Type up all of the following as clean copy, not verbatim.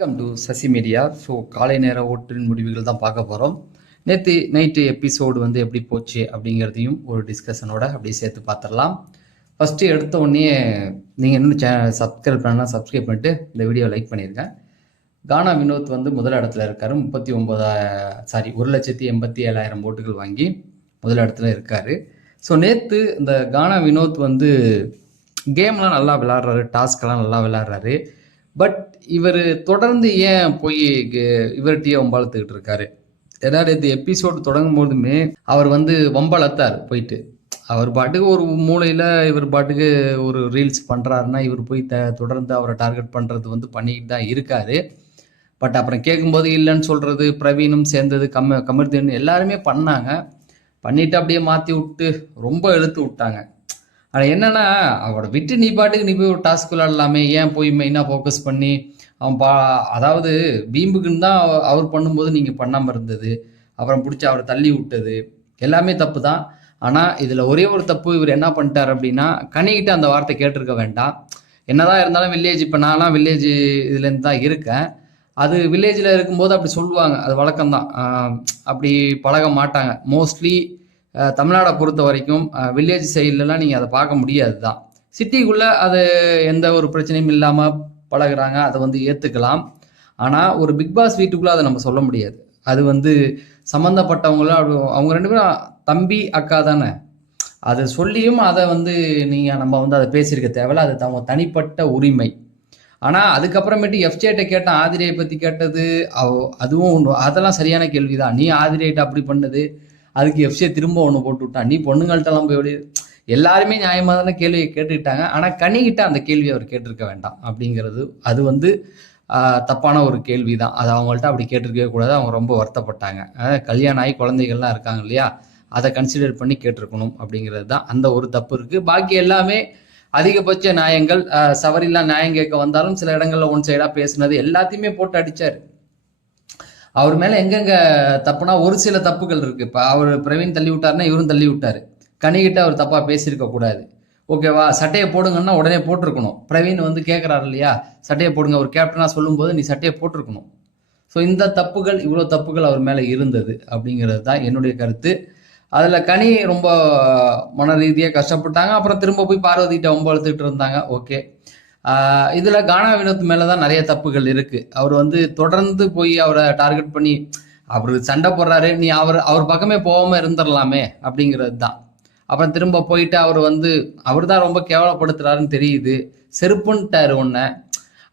Welcome to Sasi media. So காலை நேர ஓட்டின் முடிவுகள் தான் பார்க்க போகிறோம். நேற்று நைட்டு எபிசோடு வந்து எப்படி போச்சு அப்படிங்கிறதையும் ஒரு டிஸ்கஷனோட அப்படியே சேர்த்து பார்த்துடலாம். ஃபஸ்ட்டு எடுத்த உடனே நீங்கள் இன்னும் சப்ஸ்கிரைப் பண்ணலாம், சப்ஸ்கிரைப் பண்ணிட்டு இந்த வீடியோ லைக் பண்ணியிருக்கேன். கானா வினோத் வந்து முதல் இடத்துல இருக்கார். 1,87,000 ஓட்டுகள் வாங்கி முதல் இடத்துல இருக்கார். ஸோ நேற்று இந்த கானா வினோத் வந்து கேம்லாம் நல்லா விளாட்றாரு, டாஸ்க்கெல்லாம் நல்லா விளாட்றாரு. பட் இவர் தொடர்ந்து ஏன் போய் இவர்கிட்டயே வம்பாளத்துக்கிட்டு இருக்காரு? ஏன்னா இந்த எபிசோடு தொடங்கும் போதுமே அவர் வந்து வம்பாளத்தார் போயிட்டு. அவர் பாட்டுக்கு ஒரு மூலையில் இவர் பாட்டுக்கு ஒரு ரீல்ஸ் பண்ணுறாருன்னா இவர் போய் தொடர்ந்து அவரை டார்கெட் பண்ணுறது வந்து பண்ணிக்கிட்டு தான் இருக்காரு. பட் அப்புறம் கேட்கும்போது இல்லைன்னு சொல்கிறது, பிரவீனும் சேர்ந்தது, கமர்தீன் எல்லாருமே பண்ணாங்க. பண்ணிவிட்டு அப்படியே மாற்றி விட்டு ரொம்ப இழுத்து விட்டாங்க. ஆனால் என்னன்னா, அவரை விட்டு நீ பாட்டுக்கு நீ போய் ஒரு டாஸ்க் விளாடலாமே, ஏன் போய் மெயினாக ஃபோக்கஸ் பண்ணி அவன் அதாவது பீம்புக்குன்னு தான் அவர் பண்ணும்போது நீங்கள் பண்ணாமல் இருந்தது, அப்புறம் பிடிச்சி அவரை தள்ளி விட்டது எல்லாமே தப்பு தான். ஆனால் இதில் ஒரே ஒரு தப்பு இவர் என்ன பண்ணிட்டார் அப்படின்னா, கனிக்கிட்ட அந்த வார்த்தை கேட்டிருக்க வேண்டாம். என்னதான் இருந்தாலும் வில்லேஜ், இப்போ நான்லாம் வில்லேஜ் இதுலேருந்து தான் இருக்கேன். அது வில்லேஜில் இருக்கும்போது அப்படி சொல்லுவாங்க, அது வழக்கம்தான். அப்படி பழக மாட்டாங்க மோஸ்ட்லி. தமிழ்நாடை பொறுத்த வரைக்கும் வில்லேஜ் சைட்லலாம் நீங்கள் அதை பார்க்க முடியாது தான். சிட்டிக்குள்ளே அது எந்த ஒரு பிரச்சனையும் இல்லாமல் பழகுறாங்க, அதை வந்து ஏற்றுக்கலாம். ஆனால் ஒரு பிக் பாஸ் வீட்டுக்குள்ளே அதை நம்ம சொல்ல முடியாது. அது வந்து சம்மந்தப்பட்டவங்களும் அவங்க ரெண்டு பேரும் தம்பி அக்கா தானே. அதை சொல்லியும் அதை வந்து நம்ம வந்து அதை பேசியிருக்க தேவையில்ல, அது அவங்க தனிப்பட்ட உரிமை. ஆனால் அதுக்கப்புறமேட்டு எஃப்ஜேட்டை கேட்டால் ஆதிரையை பற்றி கேட்டது அதுவும் ஒன்று, அதெல்லாம் சரியான கேள்வி தான். நீ ஆதிரையிட்ட அப்படி பண்ணது, அதுக்கு எஃப்ஜே திரும்ப ஒன்று போட்டு விட்டான், நீ பொண்ணுங்கள்ட்டெல்லாம் போய் எல்லாருமே நியாயமாக தானே கேள்வியை கேட்டுக்கிட்டாங்க. ஆனால் கனிக்கிட்ட அந்த கேள்வியை அவர் கேட்டிருக்க வேண்டாம் அப்படிங்கிறது அது வந்து தப்பான ஒரு கேள்வி தான். அது அவங்கள்ட்ட அப்படி கேட்டிருக்கவே கூடாது. அவங்க ரொம்ப வருத்தப்பட்டாங்க. கல்யாணம் ஆகி குழந்தைகள்லாம் இருக்காங்க இல்லையா, அதை கன்சிடர் பண்ணி கேட்டிருக்கணும் அப்படிங்கிறது தான் அந்த ஒரு தப்பு இருக்குது. பாக்கி எல்லாமே அதிகபட்ச நியாயங்கள். சவரில்லா நியாயம் கேட்க வந்தாலும் சில இடங்களில் ஒன் சைடாக பேசுனது எல்லாத்தையுமே போட்டு அடித்தார். அவர் மேலே எங்கெங்க தப்புனா ஒரு சில தப்புகள் இருக்குது. இப்போ அவர் பிரவீன் தள்ளி விட்டாருன்னா இவரும் தள்ளி விட்டார். கனிக்கிட்ட அவர் தப்பாக பேசியிருக்க கூடாது, ஓகேவா? சட்டையை போடுங்கன்னா உடனே போட்டிருக்கணும். பிரவீன் வந்து கேட்குறாரு இல்லையா, சட்டையை போடுங்க, ஒரு கேப்டனாக சொல்லும்போது நீ சட்டையை போட்டிருக்கணும். ஸோ இந்த தப்புகள், இவ்வளோ தப்புகள் அவர் மேலே இருந்தது அப்படிங்கிறது தான் என்னுடைய கருத்து. அதில் கனி ரொம்ப மன ரீதியாக கஷ்டப்பட்டாங்க. அப்புறம் திரும்ப போய் பார்வதிகிட்ட வம்பழுத்துக்கிட்டு இருந்தாங்க. ஓகே, இதில் கானா வினோத் மேலே தான் நிறைய தப்புகள் இருக்குது. அவர் வந்து தொடர்ந்து போய் அவரை டார்கெட் பண்ணி அவர் சண்டை போடுறாரு, நீ அவர் பக்கமே போகாமல் இருந்துடலாமே அப்படிங்கிறது தான். அப்புறம் திரும்ப போயிட்டு அவர் தான் ரொம்ப கேவலப்படுத்துறாருன்னு தெரியுது, செருப்புன்ட்டாரு ஒன்றை.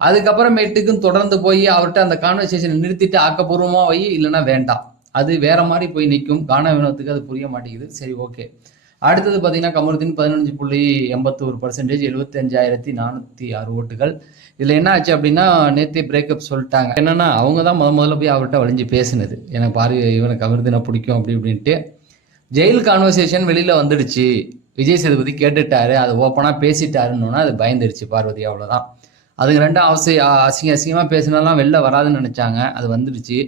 அதுக்கப்புறமேட்டுக்கும் தொடர்ந்து போய் அவர்கிட்ட அந்த கான்வர்சேஷனை நிறுத்திட்டு ஆக்கப்பூர்வமாக வை, இல்லைன்னா வேண்டாம், அது வேற மாதிரி போய் நிற்கும். கானா வினோத்துக்கு அது புரிய மாட்டேங்குது. சரி, ஓகே. அடுத்தது பார்த்தீங்கன்னா கமருதீன் 15.81%, 75,406 ஓட்டுகள். இதில் என்ன ஆச்சு அப்படின்னா, நேற்றே பிரேக்கப் சொல்லிட்டாங்க. என்னன்னா, அவங்க தான் முதல்ல போய் அவர்கிட்ட வளைஞ்சு பேசினது, எனக்கு இவனுக்கு கமருதீனை பிடிக்கும் அப்படி இப்படின்ட்டு. ஜெயில் கான்வர்சேஷன் வெளியில் வந்துடுச்சு, விஜய் சேதுபதி கேட்டுட்டாரு, அது ஓப்பனாக பேசிட்டாருன்னா அது பயந்துடுச்சு பார்வதி, அவ்வளோதான். அதுக்கு ரெண்டும் அசிங்கமாக பேசினாலாம் வெளில வராதுன்னு நினச்சாங்க, அது வந்துடுச்சு.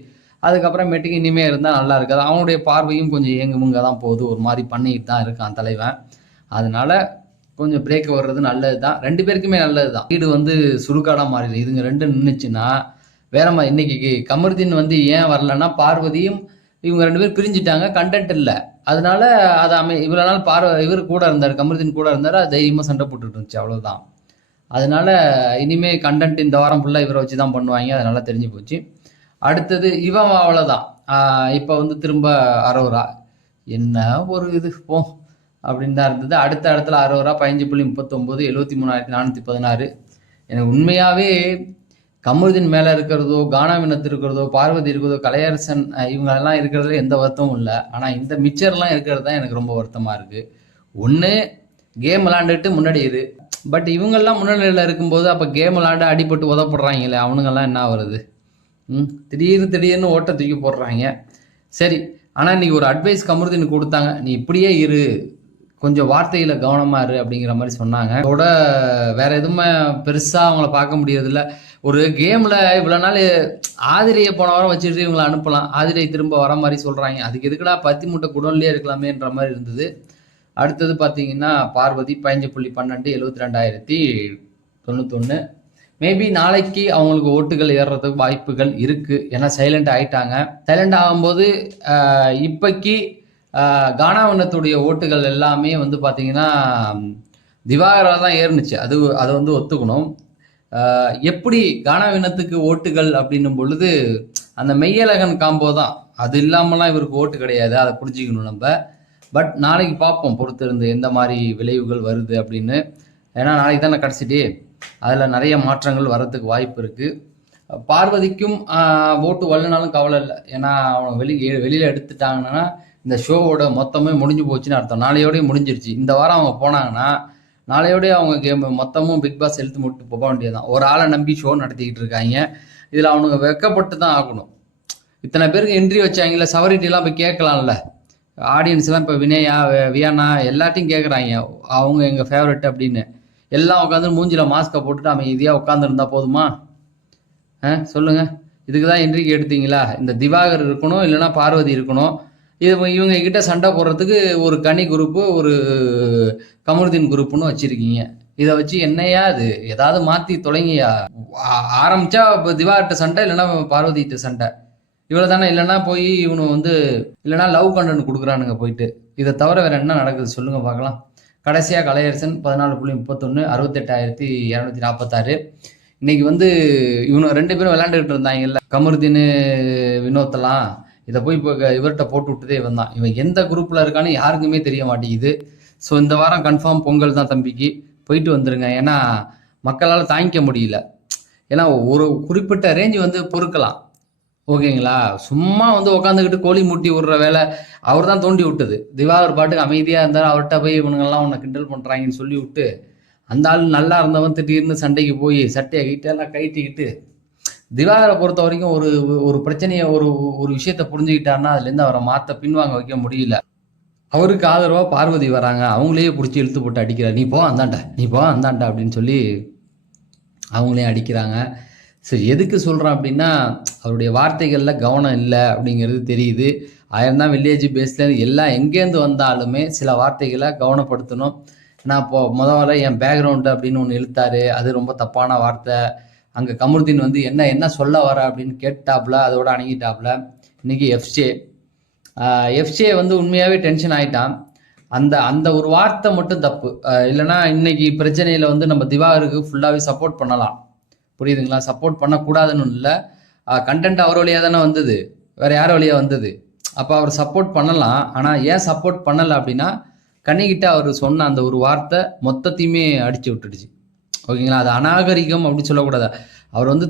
அதுக்கப்புறமேட்டுக்கு இனிமேல் இருந்தால் நல்லா இருக்காது. அவனுடைய பார்வையும் கொஞ்சம் ஏங்குமுங்க தான் போகுது, ஒரு மாதிரி பண்ணிக்கிட்டு தான் இருக்கான் தலைவன். அதனால கொஞ்சம் பிரேக் வர்றது நல்லது தான், ரெண்டு பேருக்குமே நல்லது தான். வீடு வந்து சுடுகாடாக மாறிடுது. இதுங்க ரெண்டு நின்றுச்சுன்னா வேற மாதிரி. இன்னைக்கு கமருதீன் ஏன் வரலன்னா, பார்வதியும் இவங்க ரெண்டு பேரும் பிரிஞ்சுட்டாங்க, கண்டென்ட் இல்லை. அதனால அதை இவ்வளோ நாள் இவர் கூட இருந்தார், கமருதீன் கூட இருந்தார், அது தைரியமாக சண்டை போட்டுட்டு இருந்துச்சு, அவ்வளோதான். அதனால இனிமேல் கண்டென்ட் இந்த வாரம் ஃபுல்லாக இவரை வச்சு தான் பண்ணுவாங்க, அதனால தெரிஞ்சு போச்சு. அடுத்தது இவன் அவ்வளோதான். இப்போ திரும்ப அரோரா, என்ன ஒரு இது போ அப்படின்னு தான் இருந்தது. அடுத்த இடத்துல அரோரா 15.39, 73,416. எனக்கு உண்மையாகவே கமருதீன் மேலே இருக்கிறதோ, கானா வினோத் இருக்கிறதோ, பார்வதி இருக்கிறதோ, கலையரசன் இவங்களெல்லாம் இருக்கிறதுல எந்த வருத்தமும் இல்லை. ஆனால் இந்த மிச்சர்லாம் இருக்கிறது தான் எனக்கு ரொம்ப வருத்தமாக இருக்குது. ஒன்று, கேம் விளாண்டுட்டு முன்னாடி இது, பட் இவங்கெல்லாம் முன்னிலையில் இருக்கும்போது அப்போ கேம் விளாண்டு அடிபட்டு உதப்படுறாங்களே, அவனுங்கெல்லாம் என்ன வருது? திடீர்னு ஓட்ட தூக்கி போடுறாங்க. சரி, ஆனால் இன்னைக்கு ஒரு அட்வைஸ் கமருதீன் கொடுத்தாங்க, நீ இப்படியே இரு, கொஞ்சம் வார்த்தையில் கவனமாக இரு அப்படிங்கிற மாதிரி சொன்னாங்க. அதோட வேற எதுவுமே பெருசாக அவங்கள பார்க்க முடியறதில்ல. ஒரு கேமில் இவ்வளோ நாள் ஆதிரையை போன வாரம் வச்சுட்டு இவங்களை அனுப்பலாம், ஆதிரை திரும்ப வர மாதிரி சொல்கிறாங்க, அதுக்கு எதுக்குடா 10 மூட்டை குடோன்லேயே இருக்கலாமேன்ற மாதிரி இருந்தது. அடுத்தது பார்த்தீங்கன்னா பார்வதி 15.12, 72,091. மேபி நாளைக்கு அவங்களுக்கு ஓட்டுகள் ஏறுறதுக்கு வாய்ப்புகள் இருக்கு. ஏன்னா சைலண்ட் ஆயிட்டாங்க. சைலண்ட் ஆகும்போது இப்பைக்கு கானாவினத்துடைய ஓட்டுகள் எல்லாமே வந்து பார்த்தீங்கன்னா திவாகரா தான் ஏறுனுச்சு. அதை வந்து ஒத்துக்கணும். எப்படி கானாவினத்துக்கு ஓட்டுகள் அப்படின்னும் பொழுது அந்த மெய்யழகன் காம்போ தான். அது இல்லாமலாம் இவருக்கு ஓட்டு கிடையாது. அதை புரிஞ்சுக்கணும் நம்ம. பட் நாளைக்கு பார்ப்போம் பொறுத்திருந்து எந்த மாதிரி விளைவுகள் வருது அப்படின்னு. ஏன்னா நாளைக்கு தானே கடைசி டே. அதில் நிறைய மாற்றங்கள் வர்றதுக்கு வாய்ப்பு இருக்குது. பார்வதிக்கும் ஓட்டு வரலனாலும் கவலை இல்லை. ஏன்னா அவங்க வெளியில் எடுத்துட்டாங்கன்னா இந்த ஷோவோட மொத்தமே முடிஞ்சு போச்சுன்னு அர்த்தம். நாளையோடய முடிஞ்சிருச்சு. இந்த வாரம் அவங்க போனாங்கன்னா நாளையோடய அவங்க கேம் மொத்தமும் பிக் பாஸ் எழுத்து முட்டு போக வேண்டியதுதான். ஒரு ஆளை நம்பி ஷோ நடத்திக்கிட்டு இருக்காங்க. இதில் அவனுங்க வெக்கப்பட்டு தான் ஆகணும். இத்தனை பேருக்கு என்ட்ரி வச்சாங்கல்ல, சவரிட்டிலாம் போய் கேட்கலாம்ல. ஆடியன்ஸ்லாம் இப்போ வினயா வியானா எல்லாத்தையும் கேட்குறாங்க அவங்க எங்கள் ஃபேவரெட் அப்படின்னு. எல்லாம் உட்காந்து மூஞ்சில மாஸ்கை போட்டுட்டு அமைதியாக உட்காந்துருந்தா போதுமா? சொல்லுங்க. இதுக்கு தான் என்ட்ரிக்கு எடுத்தீங்களா? இந்த திவாகர் இருக்கணும், இல்லைன்னா பார்வதி இருக்கணும். இவங்க கிட்ட சண்டை போடுறதுக்கு ஒரு கனி குரூப்பு, ஒரு கமருதீன் குரூப்புன்னு வச்சிருக்கீங்க. இதை வச்சு என்னையா இது? ஏதாவது மாற்றி தொலைங்கயா. ஆரம்பிச்சா இப்போ திவாகர்கிட்ட சண்டை, இல்லைன்னா பார்வதிகிட்ட சண்டை, இவ்வளோ தானே. இல்லைன்னா போய் இவனு வந்து இல்லைன்னா லவ் கண்டென்ட் கொடுக்குறானுங்க போயிட்டு. இதை தவிர வேற என்ன நடக்குது சொல்லுங்க பார்க்கலாம். கடைசியாக கலையரசன் 14.31 68,246. இன்னைக்கு வந்து இவனு 2 பேரும் விளையாண்டுக்கிட்டு இருந்தாங்கல்ல, கமருதீன் வினோத்தெல்லாம். இதை போய் இப்போ இவர்கிட்ட போட்டு விட்டுதே இவன் தான். இவன் எந்த குரூப்பில் இருக்கான்னு யாருக்குமே தெரிய மாட்டேங்குது. ஸோ இந்த வாரம் கன்ஃபார்ம் பொங்கல் தான் தம்பிக்கு. போயிட்டு வந்துருங்க. ஏன்னா மக்களால் தாங்கிக்க முடியல. ஏன்னா ஒரு குறிப்பிட்ட ரேஞ்சு வந்து பொறுக்கலாம், ஓகேங்களா? சும்மா வந்து உட்காந்துக்கிட்டு கோழி மூட்டி விடுற வேலை அவர் தான் தோண்டி விட்டது. திவாகர் பாட்டுக்கு அமைதியாக இருந்தாலும் அவர்கிட்ட போய் இவனுங்கெல்லாம் உன்னை கிண்டல் பண்ணுறாங்கன்னு சொல்லி விட்டு, அந்த ஆள் நல்லா இருந்தவன் திடீர்னு சண்டைக்கு போய் சட்டையை எல்லாம் கைட்டிக்கிட்டு. திவாகரை பொறுத்த வரைக்கும் ஒரு பிரச்சனையை ஒரு விஷயத்த புரிஞ்சுக்கிட்டாருன்னா அதுலேருந்து அவரை மாற்ற பின்வாங்க வைக்க முடியல. அவருக்கு ஆதரவாக பார்வதி வராங்க, அவங்களையே பிடிச்சி இழுத்து போட்டு அடிக்கிறார். நீ போ அந்தாண்டா அப்படின்னு சொல்லி அவங்களையும் அடிக்கிறாங்க. சரி, எதுக்கு சொல்கிறேன் அப்படின்னா அவருடைய வார்த்தைகளில் கவனம் இல்லை அப்படிங்கிறது தெரியுது. ஆயிரம் வில்லேஜ் பேஸில் எல்லாம் எங்கேருந்து வந்தாலுமே சில வார்த்தைகளை கவனப்படுத்தணும். நான் முதல்ல என் பேக்ரவுண்டு அப்படின்னு ஒன்று இழுத்தாரு, அது ரொம்ப தப்பான வார்த்தை. அங்கே கமருதீன் வந்து என்ன சொல்ல வர அப்படின்னு கேட்டாப்புல, அதோட அணுகிட்டாப்புல. இன்னைக்கு எஃப்சே வந்து உண்மையாகவே டென்ஷன் ஆகிட்டான். அந்த ஒரு வார்த்தை மட்டும் தப்பு. இல்லைன்னா இன்னைக்கு பிரச்சனையில் வந்து நம்ம திவாகருக்கு ஃபுல்லாகவே சப்போர்ட் பண்ணலாம், புரியுதுங்களா? சப்போர்ட் பண்ணக்கூடாதுன்னு இல்லை. கண்டென்ட் அவர் வழியாக தானே வந்தது, வேற யார் வழியாக வந்தது? அப்போ அவர் சப்போர்ட் பண்ணலாம். ஆனால் ஏன் சப்போர்ட் பண்ணலை அப்படின்னா கண்ணிக்கிட்ட அவர் சொன்ன அந்த ஒரு வார்த்தை மொத்தத்தையுமே அடிச்சு விட்டுடுச்சு, ஓகேங்களா? அது அநாகரிகம் அப்படின்னு சொல்லக்கூடாது. அவர் வந்து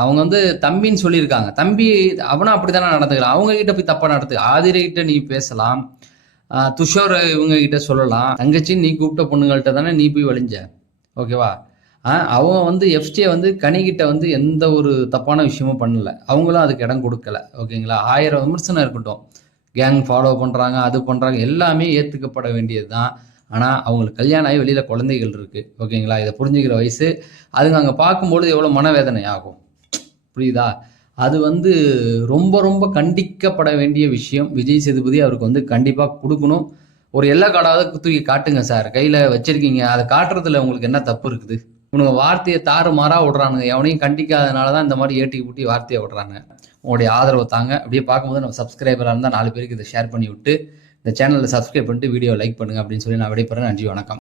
அவங்க வந்து தம்பின்னு சொல்லியிருக்காங்க. தம்பி அவனும் அப்படி தானே நடந்துக்கிறான். அவங்க கிட்ட போய் தப்பா நடத்து. ஆதிரைகிட்ட நீ பேசலாம், துஷோர் இவங்க கிட்ட சொல்லலாம். தங்கச்சி நீ கூப்பிட்ட பொண்ணுங்கள்ட்ட தானே நீ போய் வழிஞ்ச, ஓகேவா? அவங்க வந்து எஃப்ஜே வந்து கனிகிட்ட வந்து எந்த ஒரு தப்பான விஷயமும் பண்ணல. அவங்களும் அதுக்கு இடம் கொடுக்கல, ஓகேங்களா? 1000 விமர்சனம் இருக்கட்டும், கேங் ஃபாலோ பண்ணுறாங்க, அது பண்ணுறாங்க, எல்லாமே ஏற்றுக்கப்பட வேண்டியது தான். ஆனால் அவங்களுக்கு கல்யாணம் ஆகி வெளியில் குழந்தைகள் இருக்குது, ஓகேங்களா? இதை புரிஞ்சுக்கிற வயசு. அதுங்க அங்கே பார்க்கும்பொழுது எவ்வளோ மனவேதனை ஆகும், புரியுதா? அது வந்து ரொம்ப ரொம்ப கண்டிக்கப்பட வேண்டிய விஷயம். விஜய் சேதுபதி அவருக்கு வந்து கண்டிப்பாக கொடுக்கணும். ஒரு எல்லை காடாவது தூக்கி காட்டுங்க சார். கையில் வச்சிருக்கீங்க, அதை காட்டுறதுல உங்களுக்கு என்ன தப்பு இருக்குது? உனக்கு வார்த்தையை தாறுமாறா விடுறானுங்க. எவனையும் கண்டிக்காதனால தான் இந்த மாதிரி ஏட்டி கூட்டி வார்த்தையை விடுறாங்க. உங்களுடைய ஆதரவு தாங்க. அப்படியே பார்க்கும்போது நம்ம சப்ஸ்கிரைபராக இருந்தால் 4 பேருக்கு இதை ஷேர் பண்ணி விட்டு இந்த சேனலில் சப்ஸ்கிரைப் பண்ணிட்டு வீடியோ லைக் பண்ணுங்க அப்படின்னு சொல்லி நான் விடைபெறேன். நன்றி, வணக்கம்.